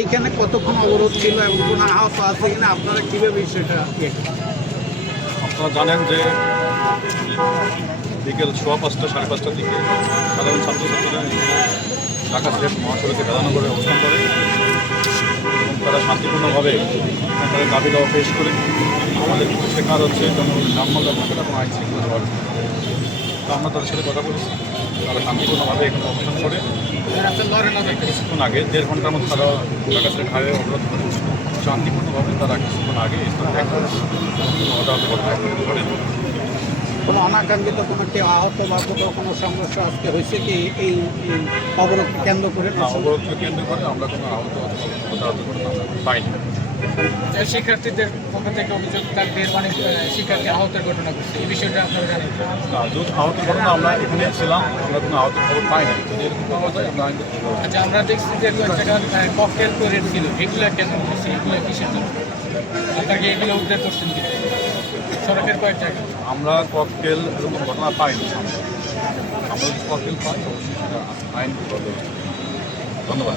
এইখানে কতক্ষণ অবরোধ ছিল এবং কোনো আহত আছে কিনা আপনারা কীভাবে সেটা আপনারা জানেন যে বিকেল সোয়া পাঁচটা, সাড়ে পাঁচটার দিকে সাধারণ ছাত্রছাত্রীরা ঢাকা সিলেট মহাসড়কে বেদানগরে অবস্থান করে এবং তারা শান্তিপূর্ণভাবে তাদের দাবি দাওয়া পেশ করে। আমাদের শেখার হচ্ছে জনগণের নামমাল্লা থাকাটা কোনো আইন শৃঙ্খলা তো আমরা তাদের সাথে কথা বলেছি। তারা শান্তিপূর্ণভাবে এখানে অবস্থান করে কিছুক্ষণ আগে দেড় ঘণ্টার মধ্যে তারা সিলেট হাইওয়ে অবরোধ করে। শান্তিপূর্ণভাবে তারা কিছুক্ষণ আগে করে কোনো অনাকাঙ্ক্ষিত কোনো কেউ আহত বা কোথাও কোনো সমস্যা আজকে হয়েছে কি এই অবরোধকে কেন্দ্র করে? না অবরোধকে কেন্দ্র করে আমরা কোনো আহত পাইনি। শিক্ষার্থীদের পক্ষ থেকে অভিযোগ তার দেড় মানে শিক্ষার্থী আহতের ঘটনা ঘটছে। এই বিষয়টা আপনারা জানেন? না যদি আহত ঘটনা আমরা এখানে ছিলাম আমরা কোনো আহত খবর আমরা আইন আচ্ছা আমরা দেখছি যে কয়েক জায়গা ককটেল করে ছিল। এগুলো কেন হচ্ছে এগুলো কিসের জন্য? আপনাকে এগুলো উদ্ধার করছেন কি সড়কের কয়েক জায়গা আমরা ককটেল এরকম ঘটনা পাইনি। আমরা ককটেল পাই অবশ্যই সেটা আইন ধন্যবাদ।